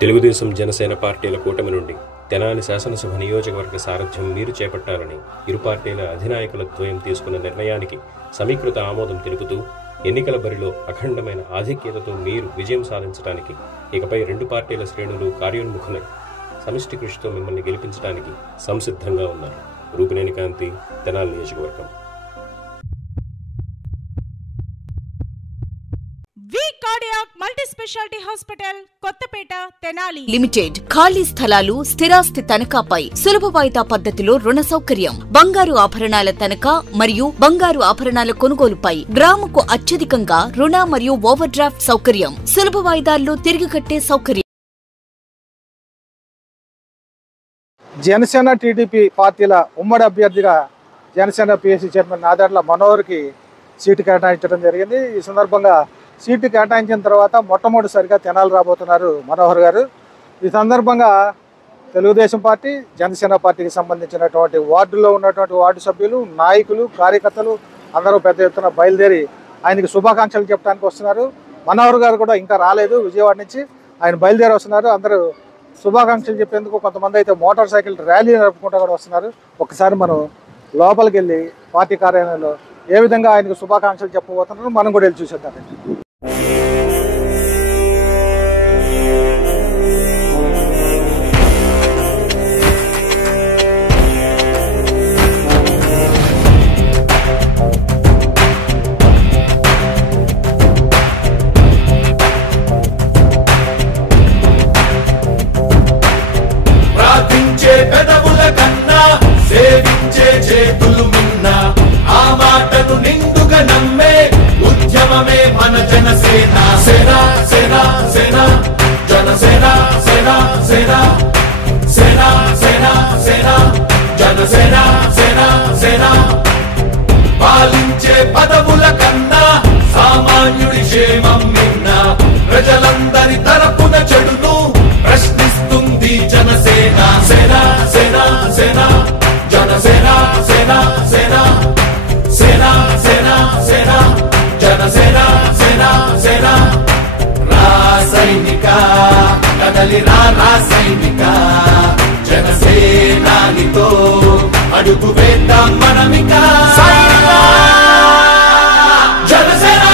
తెలుగుదేశం జనసేన పార్టీల కూటమి నుండి తెనాలి శాసనసభ నియోజకవర్గ సారథ్యం మీరు చేపట్టాలని ఇరు పార్టీల అధినాయకుల ద్వయం తీసుకున్న నిర్ణయానికి సమీకృత ఆమోదం తెలుపుతూ ఎన్నికల బరిలో అఖండమైన ఆధిక్యతతో మీరు విజయం సాధించడానికి ఇకపై రెండు పార్టీల శ్రేణులు కార్యోన్ముఖులై సమిష్టి కృషితో మిమ్మల్ని గెలిపించడానికి సంసిద్ధంగా ఉన్నారు. రూపినేని కాంతి, తెనాలి నియోజకవర్గం. Multi specialty hospital Kothapeta Tenali limited ఖాళీ స్థలాలు స్థిరాస్తి తనఖాపై సులభ వాయిదా పద్ధతిలో రుణ సౌకర్యం, బంగారు ఆభరణాల తనఖా మరియు బంగారు ఆభరణాల కొనుగోలుపై గ్రాముకు అత్యధికంగా రుణ మరియు ఓవర్ డ్రాఫ్ట్ సౌకర్యం, సులభ వాయిదాల్లో తిరిగి కట్టే సౌకర్యం. జనసేన టీడీపీ పార్టీల ఉమ్మడి అభ్యర్థిగా జనసేన పిఎస్సి చైర్మన్ నాదెండ్ల మనోహర్కి సీటు కేటాయించడం జరిగింది. ఈ సందర్భంగా సీటు కేటాయించిన తర్వాత మొట్టమొదటిసారిగా తెనాలి రాబోతున్నారు మనోహర్ గారు. ఈ సందర్భంగా తెలుగుదేశం పార్టీ, జనసేన పార్టీకి సంబంధించినటువంటి వార్డులో ఉన్నటువంటి వార్డు సభ్యులు, నాయకులు, కార్యకర్తలు అందరూ పెద్ద ఎత్తున బయలుదేరి ఆయనకి శుభాకాంక్షలు చెప్పడానికి వస్తున్నారు. మనోహర్ గారు కూడా ఇంకా రాలేదు, విజయవాడ నుంచి ఆయన బయలుదేరి వస్తున్నారు. అందరూ శుభాకాంక్షలు చెప్పేందుకు కొంతమంది అయితే మోటార్ సైకిల్ ర్యాలీ నడుపుకుంటూ కూడా వస్తున్నారు. ఒకసారి మనం లోపలికి వెళ్ళి పార్టీ కార్యాలయంలో ఏ విధంగా ఆయనకు శుభాకాంక్షలు చెప్పబోతున్నారో మనం కూడా వెళ్ళి చూసేద్దాం. ప్రార్థించే పెదవుల కన్నా సేవించే చేతులు మిన్న, ఆ మాటను నిండుగా నమ్మే ఉద్యమమే మన జనసేన. సేన సేన సేన జనసేన, సేన సేన సేన సేన సేన జనసేన, సేన సేన. పాలించే పదవుల కన్నా సామాన్యుడి క్షేమం మిన్న, ప్రజలందరి తరపున చెడును ప్రశ్నిస్తుంది జనసేన. సేన సేన సేన జనసేన, సేన సేన సేన సేన సేన జనసేన, సేన సేన. రాసైనిక కదలి రాసైనిక, జనసేనానితో అడుగు వేద్దాం మనమిక. జనసేన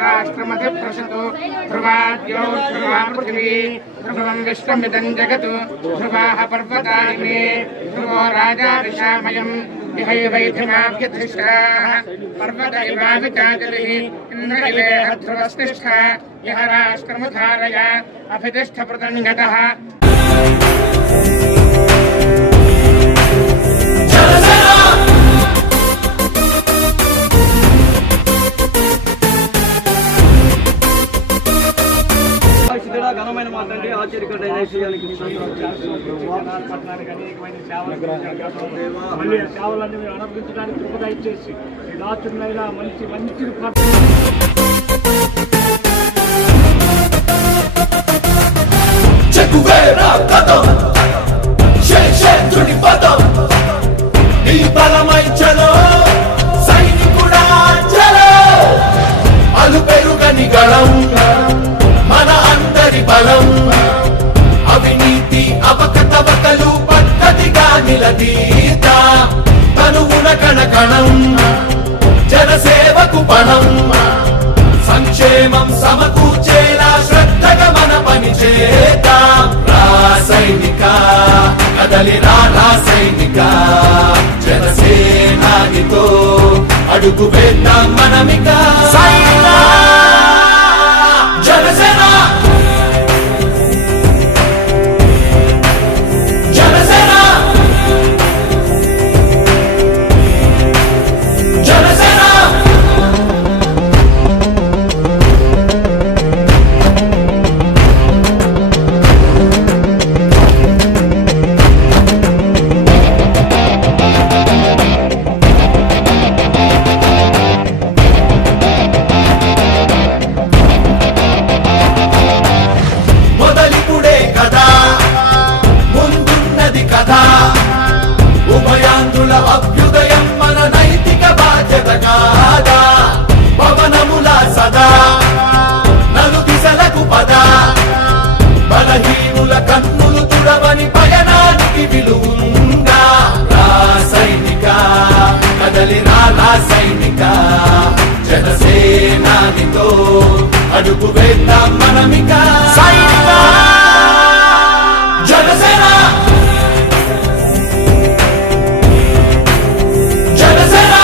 రాష్ట్రమధిప్రసతు ధ్రువాద్యో ధ్రువా పృథివీ ధ్రువం విశ్వమిదం జగతు ధ్రువాః పర్వతాని ధ్రువో రాజా దిశామయం ఇహైవైధిమాభ్యధిష్టాః పర్వత ఇవావిచాజలిః ఇంద్ర ఇవేహ ధ్రువస్తిష్ఠ యః రాష్ట్రముధారయ అభితిష్ఠ పృతంగతః. ఘనమైన మాట్లాడి ఆశ్చర్యకరమైన మళ్ళీ సేవలన్నీ మీరు అనుభవించడానికి కృప ఇచ్చేసి రాత్రులైనా మంచి మంచి చెగువేరా కదం శేషేంద్రుడి పదం నీ బలమై చలో సైనికుడా చలో, అలు పెరుగని గళం మన అందరి బలం, అవినీతి అవకతవకలు పద్ధతిగా నిలదీత, తనువున కణకణం జనసేవకు పణం, సంక్షేమం సమకూర్చేలా శ్రద్ధగా మన పని చేద్దాం. రాసైనిక కదలి రాసైనిక, జనసేనానితో అడుగు వేద్దాం మనమిక. జనసేన జనసేన జనసేన. జనసేనానితో అడుగు వేద్దాం మనమిక జనసేన జనసేన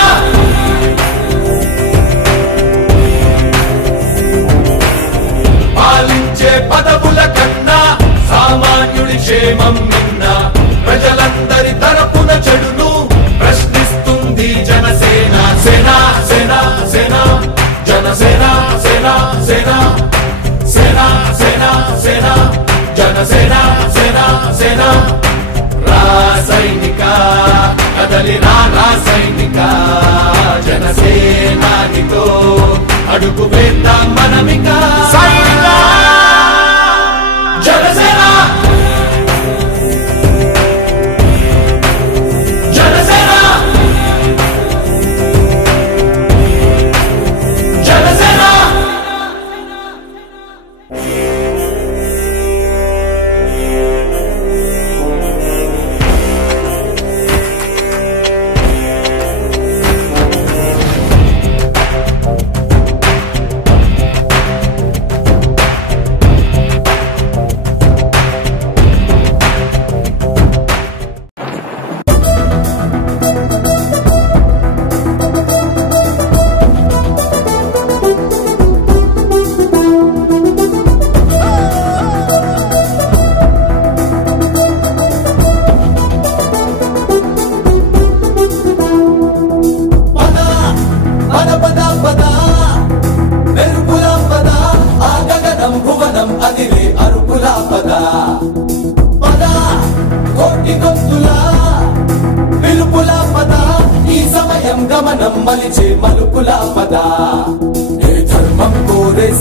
పాలించే పదవుల కన్నా సామాన్యుడి క్షేమం నిన్న ప్రజలందరి తరపున చెడును ప్రశ్నిస్తుంది జనసేన సేన సేన సేన జనసేన సేన సేన సేన సేన సేన జనసేన సేన సేన రాసైనిక కదలి రాసైనిక జనసేనానితో అడుగు వేద్దాం మనమిక జనసేన జనసేన జనసేన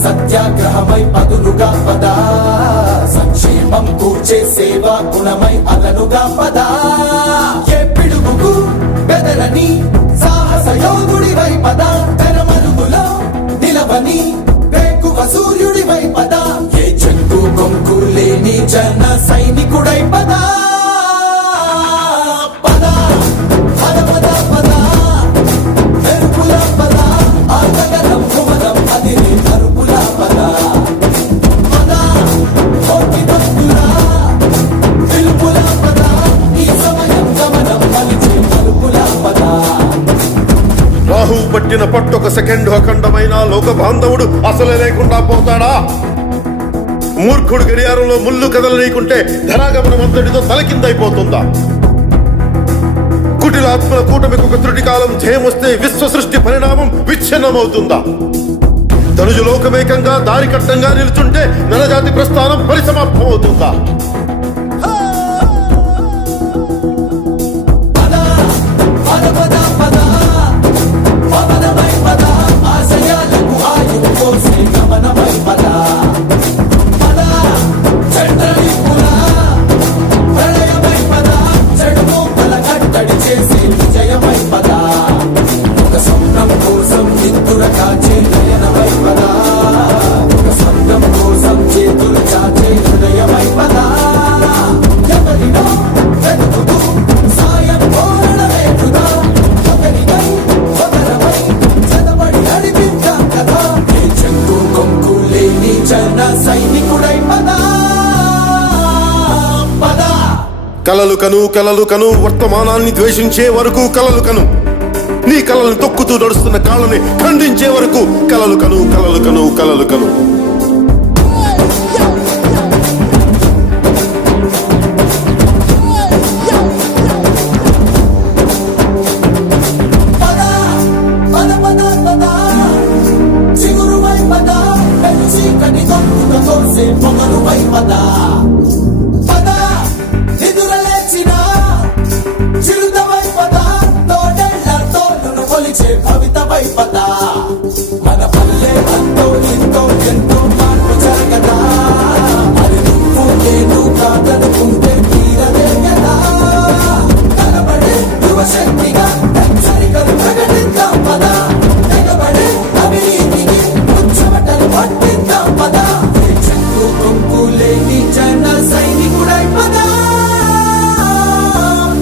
సత్యాగ్రహమై పదులుగా పదా సంక్షేమం కూర్చే సేవా గుణమై అదనుగా పదా ఏ పిడుగుకు బెదరని సాహస యోధుడివై పదా తెరమరుగులో నిలవని వేకువ సూర్యుడివై పదా ఏ చెక్కు కొంకు లేని జన సైనికుడై పదా పదా పద పద పద మెరుపుల పద ఆగగనం భువనం అదిరే రాహు పట్టిన పట్టొక సెకండ్ అఖండమైన లోక బాంధవుడు అసలే లేకుండా పోతాడా? మూర్ఖుడు గడియారంలో ముళ్ళు కదలనీకుంటే ధరాగమనం అంతటితో తలకిందైపోతుందా? కుటిలాత్మల కూటమికి ఒక త్రుటి కాలం జయమొస్తే విశ్వ సృష్టి పరిణామం విచ్ఛిన్నమవుతుందా? తనుజు లోకమేకంగా దారి కట్టంగా నిలుచుంటే నరజాతి ప్రస్థానం పరిసమాప్తమవుతుందా? కలలు కను వర్తమానాన్ని ద్వేషించే వరకు కలలు కను, నీ కలలను తొక్కుతూ నడుస్తున్న కాళ్ళని ఖండించే వరకు కలలు కను కలలు కను కలలు కను. మన పల్లె అంతో ఎంతో ఎంతో మార్పు జరగదా, మరి నువ్వు నేను కాదనుకుంటే తీరదే కదా. కనబడే యువశక్తిగా హెచ్చరికలు ప్రకటిద్దాం పదా, తెగబడే అవినీతికి ముచ్చమటలు పట్టిద్దాం పదా. చెక్కు కొంపు లేని జన సైనికుడై పదా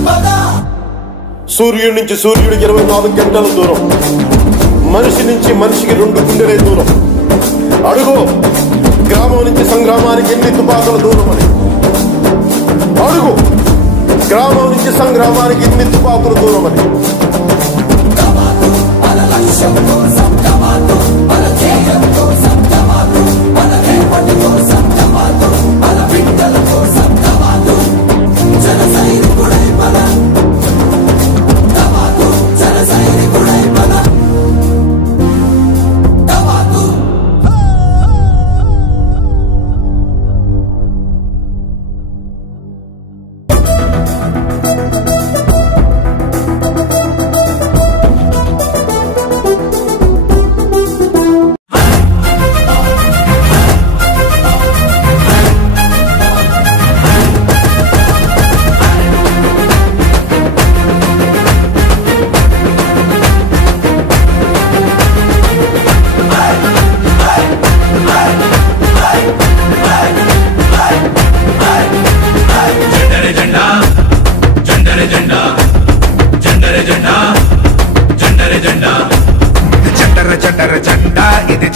పదా. సూర్యుడి నుంచి సూర్యుడికి 24 గంటల దూరం, మనిషి నుంచి మనిషికి 2 గుండెలే దూరం. అడుగు గ్రామం నుంచి సంగ్రామానికి ఎన్ని తుపాకుల దూరం అని. అడుగు గ్రామం నుంచి సంగ్రామానికి ఎన్ని తుపాకుల దూరం అని.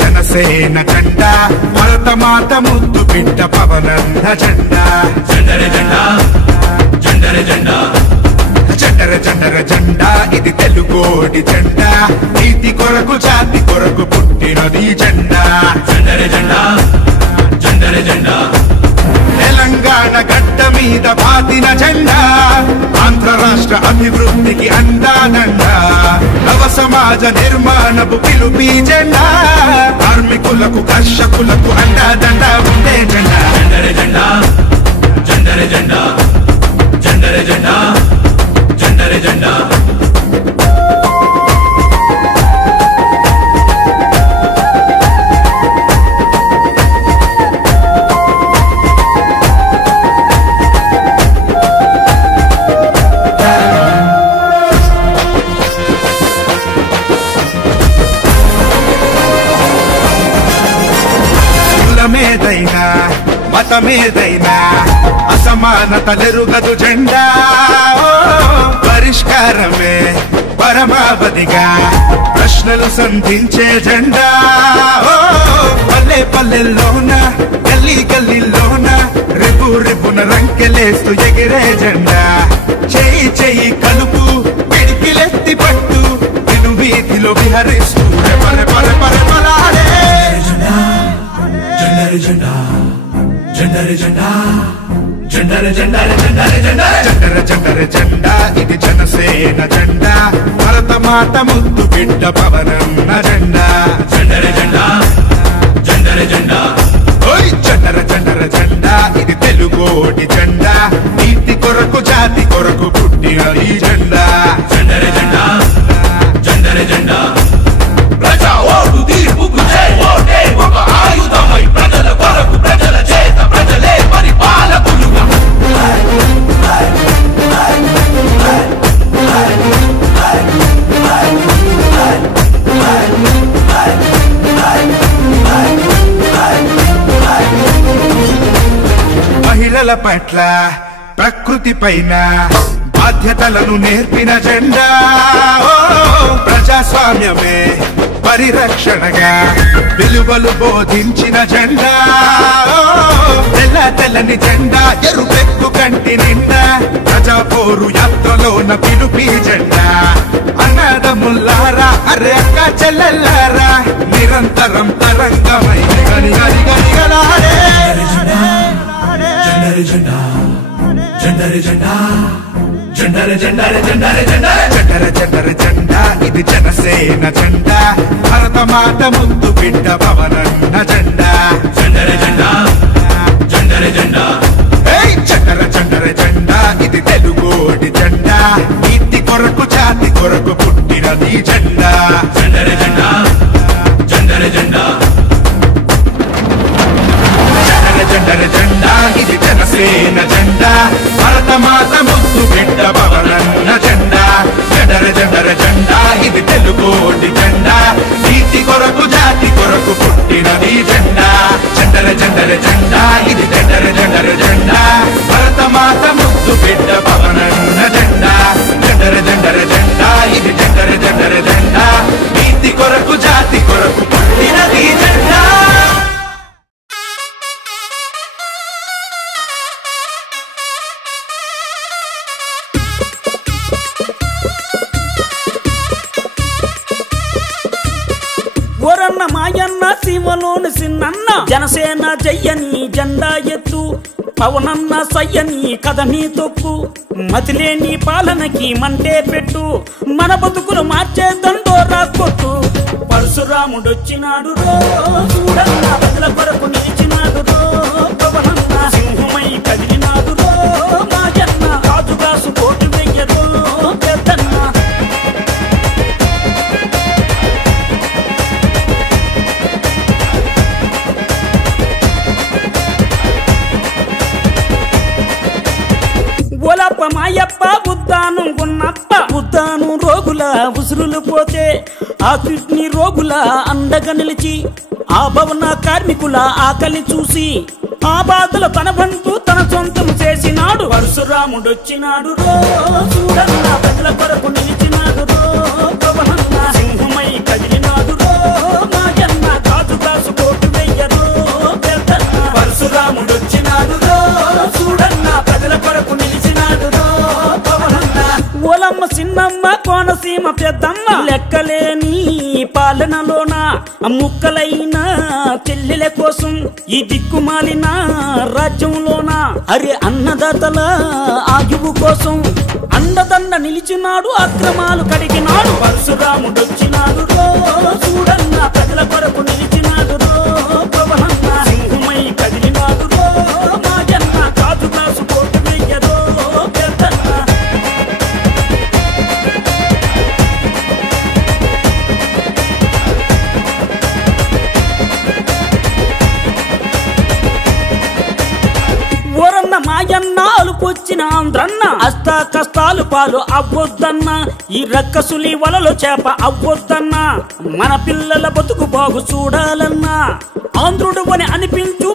జనసేన జెండా భరతమాత ముద్దు బిడ్డ పవనన్న జెండా. జెండర జెండా జెండర జెండా జెండర జెండర జెండా ఇది తెలుగోడి జెండా. నీతి కొరకు జాతి కొరకు పుట్టినది జెండా. జెండర జెండా జెండర జెండా తెలంగాణ గడ్డ మీద బాతిన జెండా. ఆంధ్ర రాష్ట్ర అభివృద్ధికి అండాదండ. నవ సమాజ నిర్మాణపు పిలుపి జెండా. కార్మికులకు కర్షకులకు అండాదండ ఉండే జెండా. జెండర జెండా జెండర జెండా జెండర జెండా జెండర జెండా కులమేదైనా మతమేదైనా అసమానతలెరుగదు జెండా. పరిష్కారమే పరమావధిగా ప్రశ్నలు సంధించే జెండా. పల్లె పల్లెల్లోన గల్లీ గల్లీలోన రేపు రేపున రంకెలేస్తూ ఎగిరే జెండా. చెయ్యి చెయ్యి కలుపు పిడికిలెత్తి పట్టు విను వీధిలో విహరిస్తూ పర పర పర పలాడే జెండర జెండా జెండర జెండా జెండర జెండర జెండర జెండర జెండర జెండర జెండా ఇది జనసేన జెండా. భరతమాత ముద్దు బిడ్డ పవనన్న జెండా. జెండర జెండా జెండర జెండా ఓయ్ జెండర జెండర జెండా ఇది తెలుగోడి జెండా. నీతి కొరకు జాతి కొరకు పుట్టిన ఈ జెండా. జెండర జెండా జెండర జెండా ప్రజా ఓటు తీర్పుకు జై ఓటే ఒక ఆయుధమై ప్రజల కొరకు ప్రజల చేత ప్రజలే పరిపాలకులుగా. మహిళల పట్ల ప్రకృతి పైన బాధ్యతలను నేర్పిన జెండా. ప్రజాస్వామ్యమే పరిరక్షణగా విలువలు బోధించిన జెండా. తెల్ల తెల్లని జెండా ఎరుపెక్కు కంటి నిండా. ప్రజా పోరు యాత్రలోన పిలుపి జెండా. అన్నదమ్ముల్లారా అరే అక్క చెల్లెల్లారా నిరంతరం తరంగమై గని గని గనిగలాడే. జెండర జెండా జెండర జెండా జెండర జెండర జెండర జెండర జెండర జెండర జెండా ఇది జనసేన జెండా. భరతమాత ముద్దు బిడ్డ పవనన్న జెండా. జెండర జెండా జెండర జెండా జెండర జెండర జెండా ఇది తెలుగోడి జెండా. నీతి కొరకు జాతి కొరకు పుట్టినది జెండా. జెండర జెండా జెండర జెండా జెండర జెండా ఇది జనసేన జెండా. భరతమాత ముద్దు బిడ్డ పవనన్న జెండా. జెండర జెండర జెండా ఇది తెలుగోడి జెండా. నీతి కొరకు జాతి కొరకు పుట్టినది జెండా. జెండర జెండర జెండా ఇది జెండర జెండర జెండా. భరతమాత ముద్దు బిడ్డ పవనన్న జెండా. జెండర జెండర జెండా ఇది జెండర జెండర జెండా. నీతి కొరకు మాయన్న సీమలోని సిన్నన్న జనసేన జయ్యని జెండా ఎత్తు పవనన్న సయ్యని కథని తొక్కు మతిలేని పాలనకి మంటే పెట్టు మన బతుకులు మార్చే దండోరా కొట్టు పరశురాముడొచ్చినాడు రో చూడన్న ప్రజల కొరకు నిలిచినాడు రో పవనన్న సింహమై కదిలినాడు రో మాయన్న రాజుగాసు కోటు వెయ్యరో పెద్దన్న ఓలప్ప మాయప్ప ఉద్దానం గున్నప్ప ఉద్దానం రోగుల ఉసురులు పోతే ఆ కిడ్నీ రోగుల అండగా నిలిచి ఆ భవన కార్మికుల ఆకలి చూసి ఆ బాధలు తన బంధు తన సొంతం చేసినాడు పరశురాముడొచ్చినాడు రో చూడన్న ప్రజల కొరకు నిలిచినాడు రో పవనన్న సింహమై కదిలినాడు రో మాయన్న కాసు కోటు వెయ్యరో పెద్దన్న పరశురాముడొచ్చినాడు రో చూడన్న ప్రజల కొరకు నిలిచినాడు రో పవనన్న ఓలమ్మ సిన్నమ్మ కోనసీమ పెద్దమ్మ లెక్కలేని పాలనలోన ముక్కలైన చెల్లెల కోసం ఈ దిక్కుమాలిన రాజ్యంలోన అరే అన్నదాతల ఆయువు కోసం అండదండ నిలిచినాడు అక్రమాలు కడిగినాడు పరశురాముడొచ్చినాడు రో చూడన్న ప్రజల కొరకు నిలిచినాడు రో పవనన్న సింహమై కదిలినాడు రో మాయన్న కాసు కోటు వెయ్యరో పెద్దన్న ఓరన్న మాయన్న అలుపొచ్చిన ఆంధ్రన్న అష్ట కష్టాలు పాలు అవ్వొద్దన్న ఈ రక్కసులి వలలో చేప అవ్వొద్దన్న మన పిల్లల బతుకు బాగు చూడాలన్నా ఆంధ్రుడు అని అనిపించు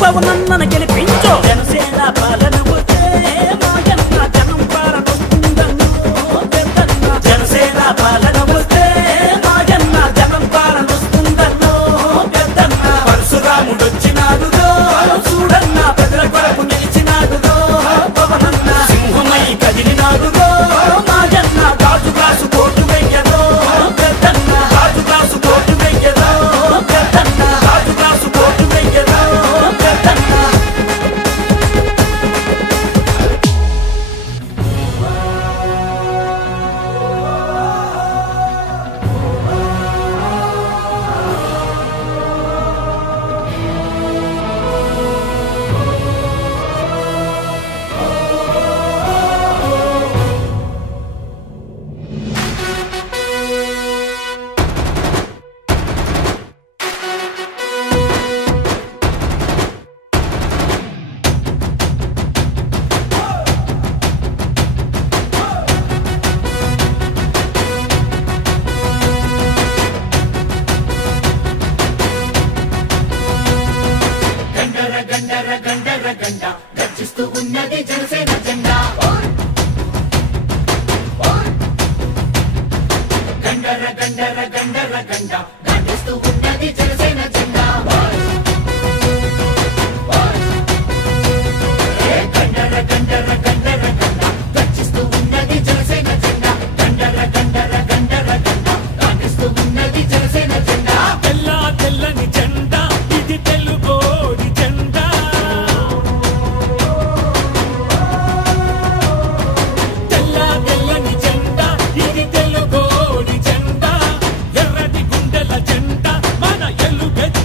పవనన్నను గెలిపించు జనసేన పాలన వస్తే మాయన్న జనం పాలనొస్తుందన్నో పెద్దన్న జనసేన పాలన వస్తే మాయన్న జనం పాలనొస్తుందన్నో పెద్దన్న పరశురాముడొచ్చినాడు రో చూడన్న ప్రజల కొరకు నిలిచినాడు రో పవనన్న సింహమై కదిలినాడు రో మాయన్న కాసు కోటు వెయ్యరో పెద్దన్న కాసు కోటు వెయ్యరో పెద్దన్న కాసు కోటు వెయ్యరో పెద్దన్న గర్జిస్తూ ఉన్నది జనసేన జెండా గండర గండర గండర గండ గర్జిస్తూ ఉన్నది జనసేన జెండా గండర గండర గండర గండ గర్జిస్తూ ఉన్నది జనసేన జెండా గండర గండర గండర గండ గర్జిస్తూ ఉన్నది జనసేన జెండా తెల్లని జెండా ఇది తెలుగోడి జెండా తెల్లని జెండా ఇది తెలుగోడి జెండా ఎర్రటి గుండెల జెండా మన ఎలుగెత్తి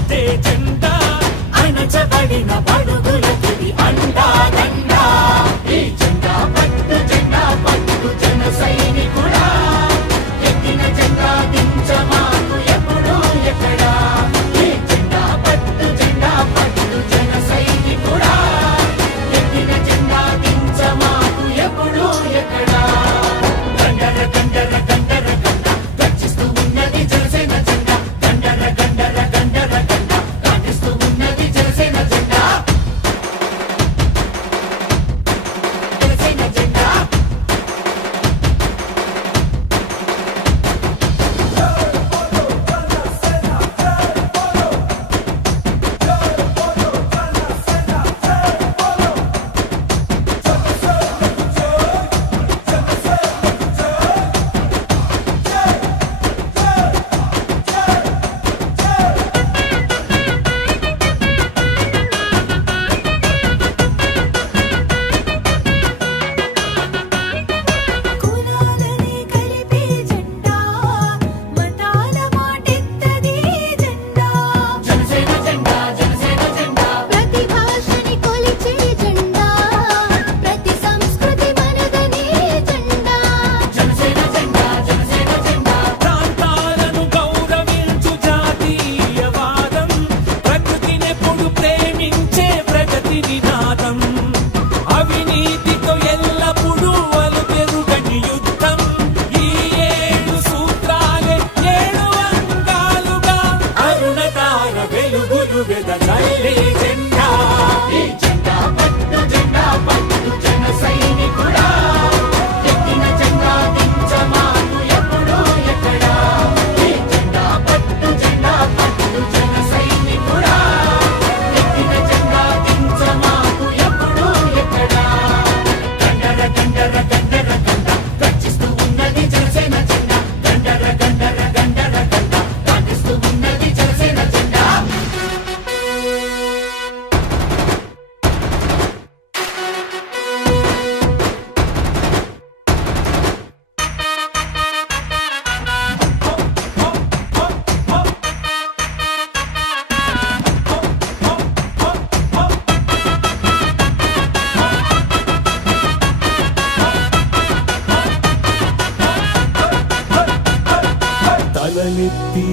తలలెత్తి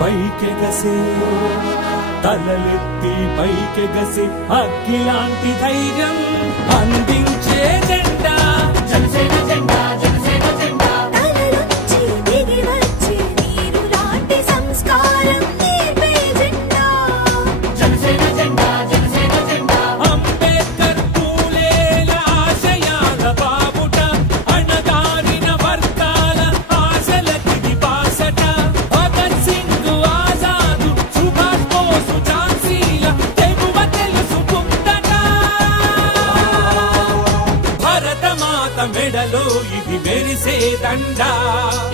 పైకెగసే తలలెత్తి పైకెగసే అగ్గిలాంటి ధైర్యం అందించే జెండా జనసేన జెండా జనసేన జెండా తలలోంచి దిగి వచ్చే నీరు లాంటి సంస్కారం నీపే జెండా జనసేన జెండా జనసేన జెండా అంబేద్కర్ పూలేల ఆశయాల బాబుట అణగారిన వర్గాల ఆశలకి బాసట భగత్ సింగ్ ఆజాదు సుభాష్ బోసు ఝాన్సీల తెగువ తెలుసుకుందట భరత మాత మెడలో ఇది మెరిసే దండా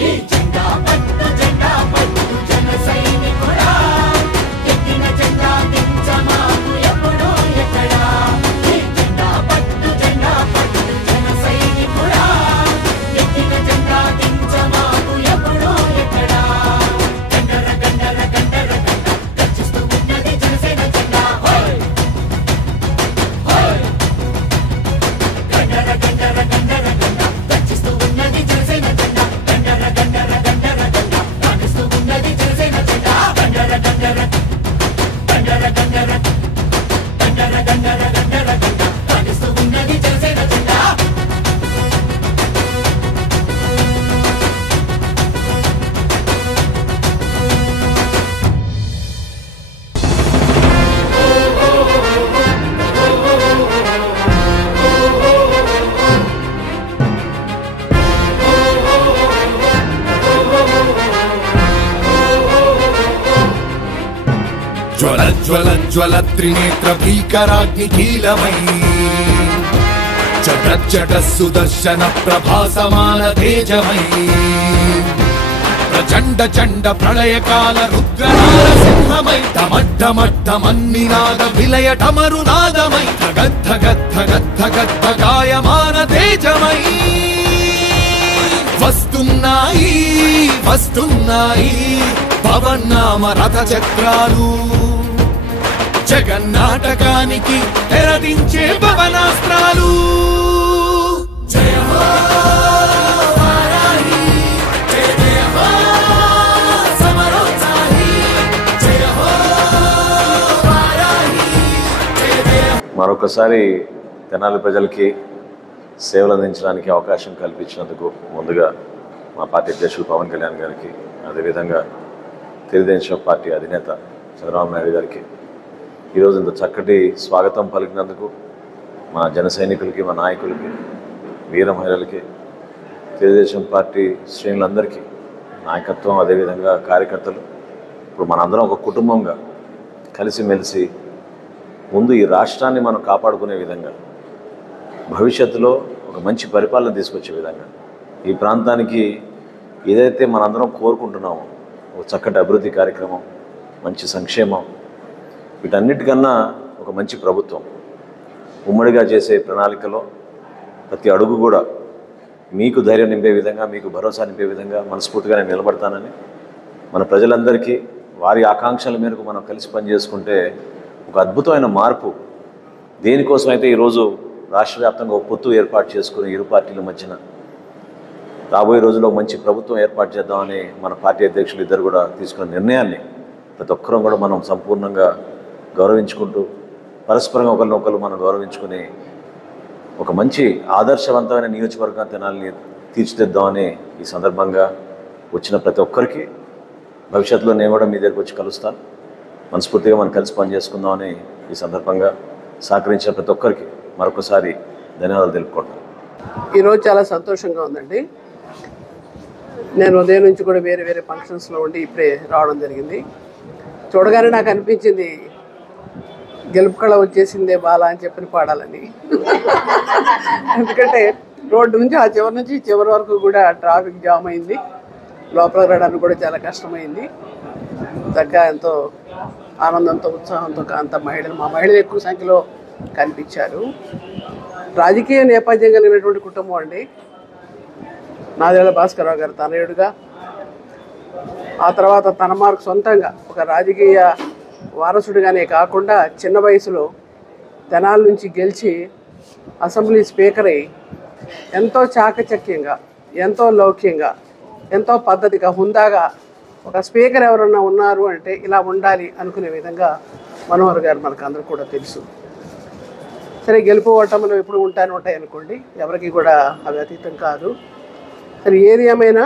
ఈ జెండా పట్టు జన సైనికుడా ఎక్కిన జెండా దించమాకు ఎప్పుడూ ఎక్కడా ఈ జెండా పట్టు జన సైనికుడా ఎక్కిన జెండా దించమాకు ఎప్పుడూ ఎక్కడా గండర గండర గండర గండ గర్జిస్తూ ఉన్నది జనసేన జెండా హోయ్ హోయ్ గండర గండర గండర గండ గర్జిస్తూ ఉన్నది జనసేన జెండా గండర గండర గండర గండ కాటిస్తూ ఉన్నది జనసేన జెండా గండర గండర గండర గండర గండర గండర గండర గండ కాటిస్తూ ఉన్నది జనసేన జెండా జ్వల జ్వల జ్వల త్రినేత్ర భీకరాగ్ని కీలమై జట జట సుదర్శన ప్రభాసమాన తేజమై ప్రచండ చండ ప్రళయకాల రుద్రనారసింహమై డమడ్డమడ్డమన్నినాద విలయ టమరునాదమై గద్ద గద్ద గద్ద గద్ద గాయమాన తేజమై వస్తున్నాయి వస్తున్నాయి పవన్నామ రథ చక్రాలు జగన్నాటకానికి తెరదించే పవనాస్త్రాలు జయ హో వారాహి జయ జయ హో సమరోత్సాహి జయ హో వారాహి జయ జయ. మరొకసారి తెనాలి ప్రజలకి సేవలు అందించడానికి అవకాశం కల్పించినందుకు ముందుగా మా పార్టీ అధ్యక్షులు పవన్ కళ్యాణ్ గారికి, అదేవిధంగా తెలుగుదేశం పార్టీ అధినేత చంద్రబాబు నాయుడు గారికి ఈరోజు ఇంత చక్కటి స్వాగతం పలికినందుకు మా జన సైనికులకి, మా నాయకులకి, వీర మహిళలకి, తెలుగుదేశం పార్టీ శ్రేణులందరికీ నాయకత్వం, అదేవిధంగా కార్యకర్తలు, ఇప్పుడు మనందరం ఒక కుటుంబంగా కలిసిమెలిసి ముందు ఈ రాష్ట్రాన్ని మనం కాపాడుకునే విధంగా, భవిష్యత్తులో ఒక మంచి పరిపాలన తీసుకొచ్చే విధంగా, ఈ ప్రాంతానికి ఏదైతే మనందరం కోరుకుంటున్నామో ఒక చక్కటి అభివృద్ధి కార్యక్రమం, మంచి సంక్షేమం, వీటన్నిటికన్నా ఒక మంచి ప్రభుత్వం ఉమ్మడిగా చేసే ప్రణాళికలో ప్రతి అడుగు కూడా మీకు ధైర్యం నింపే విధంగా, మీకు భరోసా నింపే విధంగా మనస్ఫూర్తిగా నేను నిలబడతానని, మన ప్రజలందరికీ వారి ఆకాంక్షల మేరకు మనం కలిసి పనిచేసుకుంటే ఒక అద్భుతమైన మార్పు, దేనికోసం అయితే ఈరోజు రాష్ట్ర వ్యాప్తంగా ఒక పొత్తు ఏర్పాటు చేసుకుని ఇరు పార్టీల మధ్యన రాబోయే రోజుల్లో మంచి ప్రభుత్వం ఏర్పాటు చేద్దామని మన పార్టీ అధ్యక్షులు ఇద్దరు కూడా తీసుకున్న నిర్ణయాన్ని ప్రతి ఒక్కరూ కూడా మనం సంపూర్ణంగా గౌరవించుకుంటూ, పరస్పరంగా ఒకరినొకరు మనం గౌరవించుకుని ఒక మంచి ఆదర్శవంతమైన నియోజకవర్గం తెనాలిని తీర్చిదిద్దామని ఈ సందర్భంగా వచ్చిన ప్రతి ఒక్కరికి భవిష్యత్తులో నేను కూడా మీ దగ్గరికి వచ్చి కలుస్తాను, మనస్ఫూర్తిగా మనం కలిసి పనిచేసుకుందామని ఈ సందర్భంగా సహకరించిన ప్రతి ఒక్కరికి మరొకసారి ధన్యవాదాలు తెలుపుకుంటాను. ఈరోజు చాలా సంతోషంగా ఉందండి. నేను ఉదయం నుంచి కూడా వేరే వేరే ఫంక్షన్స్లో ఉండి ఇప్పుడే రావడం జరిగింది. చూడగానే నాకు అనిపించింది గెలుపు కళ వచ్చేసిందే బాలా అని చెప్పి పాడాలని. ఎందుకంటే రోడ్డు నుంచి ఆ చివరి నుంచి చివరి వరకు కూడా ట్రాఫిక్ జామ్ అయింది, లోపల రావడానికి కూడా చాలా కష్టమైంది. చక్కగా ఎంతో ఆనందంతో ఉత్సాహంతో అంత మా మహిళలు ఎక్కువ సంఖ్యలో కనిపించారు. రాజకీయ నేపథ్యం కలిగినటువంటి కుటుంబం అండి. నాదెళ్ల భాస్కరరావు గారు తనయుడుగా, ఆ తర్వాత తన మార్కు సొంతంగా ఒక రాజకీయ వారసుడిగానే కాకుండా చిన్న వయసులో తెనాలి నుంచి గెలిచి అసెంబ్లీ స్పీకర్ అయి ఎంతో చాకచక్యంగా, ఎంతో లౌక్యంగా ఎంతో పద్ధతిగా హుందాగా ఒక స్పీకర్ ఎవరన్నా ఉన్నారు అంటే ఇలా ఉండాలి అనుకునే విధంగా మనోహర్ గారు మనకు అందరూ కూడా తెలుసు. సరే గెలుపు ఓటములు ఎప్పుడు ఉంటాయి అనుకోండి, ఎవరికి కూడా అవి అతీతం కాదు. సరే ఏది ఏమైనా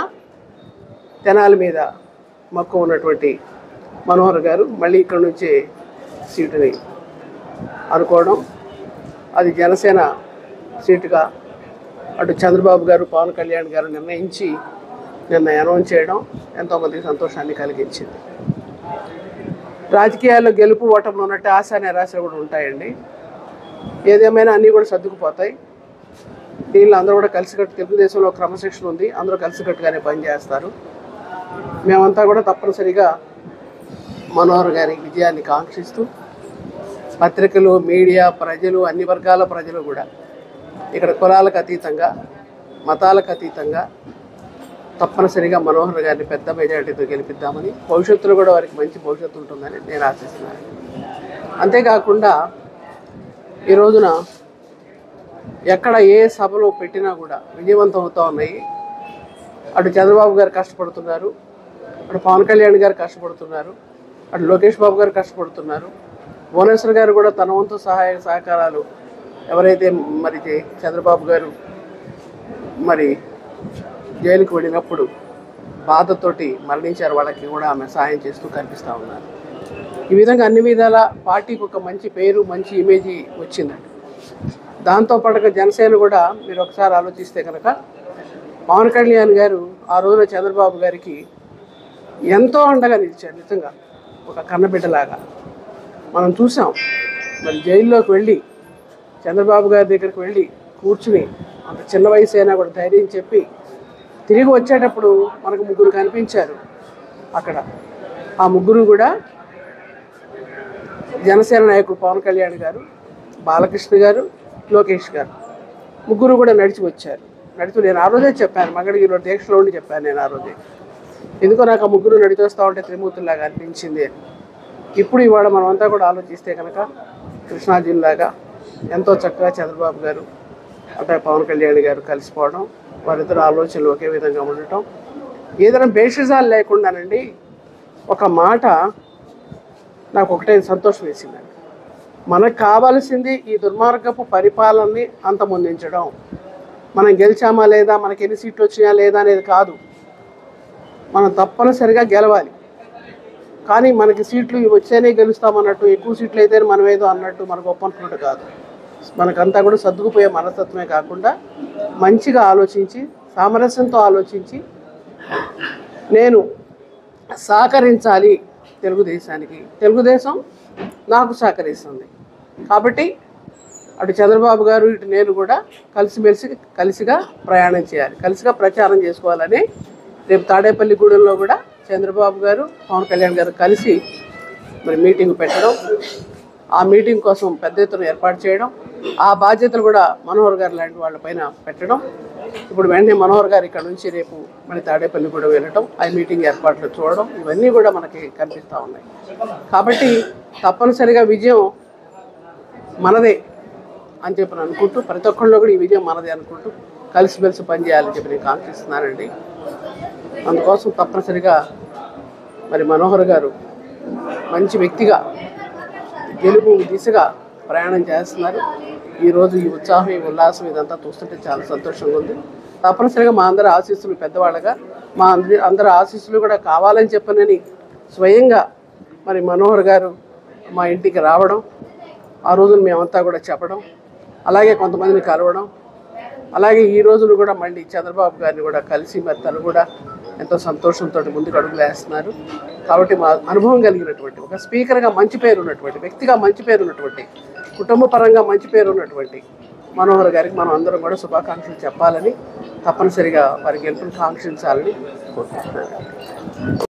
తెనాలి మీద మక్కువ ఉన్నటువంటి మనోహర్ గారు మళ్ళీ ఇక్కడ నుంచే సీటుని అనుకోవడం, అది జనసేన సీటుగా అటు చంద్రబాబు గారు పవన్ కళ్యాణ్ గారు నిర్ణయించి నిన్న అనౌన్స్ చేయడం ఎంతోమందికి సంతోషాన్ని కలిగించింది. రాజకీయాల్లో గెలుపు ఓటములు ఉన్నట్టు ఆశ నిరాశ కూడా ఉంటాయండి. ఏదేమైనా అన్నీ కూడా సర్దుకుపోతాయి. దీనిలో అందరూ కూడా కలిసికట్టు, తెలుగుదేశంలో క్రమశిక్షణ ఉంది, అందరూ కలిసికట్టుగానే పనిచేస్తారు. మేమంతా కూడా తప్పనిసరిగా మనోహర్ గారి విజయాన్ని కాంక్షిస్తూ పత్రికలు, మీడియా, ప్రజలు, అన్ని వర్గాల ప్రజలు కూడా ఇక్కడ కులాలకు అతీతంగా, మతాలకు అతీతంగా తప్పనిసరిగా మనోహర్ గారిని పెద్ద మెజారిటీతో గెలిపిద్దామని, భవిష్యత్తులో కూడా వారికి మంచి భవిష్యత్తు ఉంటుందని నేను ఆశిస్తున్నాను. అంతేకాకుండా ఈ రోజున ఎక్కడ ఏ సభలో పెట్టినా కూడా విజయవంతం అవుతూ ఉన్నాయి. అటు చంద్రబాబు గారు కష్టపడుతున్నారు, అటు పవన్ కళ్యాణ్ గారు కష్టపడుతున్నారు, అటు లోకేష్ బాబు గారు కష్టపడుతున్నారు, భువనేశ్వర్ గారు కూడా తన వంతు సహాయ సహకారాలు ఎవరైతే మరి చంద్రబాబు గారు మరి జైలుకు వెళ్ళినప్పుడు బాధతోటి మరణించారు, వాళ్ళకి కూడా ఆమె సహాయం చేస్తూ కనిపిస్తూ ఉన్నారు. ఈ విధంగా అన్ని విధాల పార్టీకి ఒక మంచి పేరు, మంచి ఇమేజీ వచ్చిందండి. దాంతోపాటుగా జనసేన కూడా మీరు ఒకసారి ఆలోచిస్తే కనుక పవన్ కళ్యాణ్ గారు ఆ రోజున చంద్రబాబు గారికి ఎంతో అండగా నిలిచారు. నిజంగా ఒక కన్నబిడ్డలాగా మనం చూసాం. మరి జైల్లోకి వెళ్ళి చంద్రబాబు గారి దగ్గరికి వెళ్ళి కూర్చుని అంత చిన్న వయసు అయినా కూడా ధైర్యం చెప్పి తిరిగి వచ్చేటప్పుడు మనకు ముగ్గురు కనిపించారు అక్కడ. ఆ ముగ్గురు కూడా జనసేన నాయకుడు పవన్ కళ్యాణ్ గారు, బాలకృష్ణ గారు, లోకేష్ గారు ముగ్గురు కూడా నడిచి వచ్చారు. నేను ఆ రోజే చెప్పాను, మంగళగిరిలో దీక్షలో ఉండి చెప్పాను నేను ఆ రోజే. ఎందుకో నాకు ఆ ముగ్గురు నడిచి వస్తూ ఉంటే త్రిమూర్తుల్లాగా అనిపించింది. ఇప్పుడు ఇవాళ మనం అంతా కూడా ఆలోచిస్తే కనుక కృష్ణా జిల్లాగా ఎంతో చక్కగా చంద్రబాబు గారు అంటే పవన్ కళ్యాణ్ గారు కలిసిపోవడం, వారిద్దరు ఆలోచనలు ఒకే విధంగా ఉండటం, ఏదైనా భేషజాలు లేకుండానండి. ఒక మాట నాకు ఒకటే సంతోషం వేసిందండి. మనకు కావాల్సింది ఈ దుర్మార్గపు పరిపాలనని అంతమొందించడం. మనం గెలిచామా లేదా, మనకి ఎన్ని సీట్లు వచ్చినాయా లేదా అనేది కాదు. మనం తప్పనిసరిగా గెలవాలి. కానీ మనకి సీట్లు వచ్చేనే గెలుస్తామన్నట్టు, ఎక్కువ సీట్లు అయితే మనం ఏదో అన్నట్టు మనకు ఒప్పనుకున్నట్టు కాదు. మనకంతా కూడా సర్దుకుపోయే మనస్తత్వమే కాకుండా మంచిగా ఆలోచించి, సామరస్యంతో ఆలోచించి నేను సహకరించాలి తెలుగుదేశానికి, తెలుగుదేశం నాకు సహకరిస్తుంది కాబట్టి అటు చంద్రబాబు గారు ఇటు నేను కూడా కలిసిగా ప్రయాణం చేయాలి, కలిసిగా ప్రచారం చేసుకోవాలని రేపు తాడేపల్లిగూడెంలో కూడా చంద్రబాబు గారు పవన్ కళ్యాణ్ గారు కలిసి మరి మీటింగ్ పెట్టడం, ఆ మీటింగ్ కోసం పెద్ద ఎత్తున ఏర్పాటు చేయడం, ఆ బాధ్యతలు కూడా మనోహర్ గారు లాంటి వాళ్ళపైన పెట్టడం. ఇప్పుడు వెంటనే మనోహర్ గారు ఇక్కడ నుంచి రేపు మళ్ళీ తాడేపల్లిగూడెం వెళ్ళటం, ఆ మీటింగ్ ఏర్పాట్లు చూడడం, ఇవన్నీ కూడా మనకి కనిపిస్తూ ఉన్నాయి. కాబట్టి తప్పనిసరిగా విజయం మనదే అని చెప్పి అనుకుంటూ, ప్రతి ఒక్కళ్ళు కూడా ఈ విజయం మనదే అనుకుంటూ కలిసిమెలిసి పనిచేయాలని చెప్పి నేను కాంక్షిస్తున్నానండి. అందుకోసం తప్పనిసరిగా మరి మనోహర్ గారు మంచి వ్యక్తిగా గెలుపు దిశగా ప్రయాణం చేస్తున్నారు. ఈరోజు ఈ ఉత్సాహం, ఈ ఉల్లాసం ఇదంతా చూస్తుంటే చాలా సంతోషంగా ఉంది. తప్పనిసరిగా మా అందరి ఆశీస్సులు పెద్దవాళ్ళగా, మా అందరి ఆశీస్సులు కూడా కావాలని చెప్పనని స్వయంగా మరి మనోహర్ గారు మా ఇంటికి రావడం, ఆ రోజున మేమంతా కూడా చెప్పడం, అలాగే కొంతమందిని కలవడం, అలాగే ఈ రోజును కూడా మళ్ళీ చంద్రబాబు గారిని కూడా కలిసి మరి తను కూడా ఎంతో సంతోషంతో ముందుకు అడుగులు వేస్తున్నారు. కాబట్టి మా అనుభవం కలిగినటువంటి, ఒక స్పీకర్గా మంచి పేరు ఉన్నటువంటి, వ్యక్తిగా మంచి పేరు ఉన్నటువంటి, కుటుంబ పరంగా మంచి పేరు ఉన్నటువంటి మనోహర్ గారికి మనం అందరం కూడా శుభాకాంక్షలు చెప్పాలని, తప్పనిసరిగా వారి గెలుపును కాంక్షించాలని కోరుకుంటున్నాను.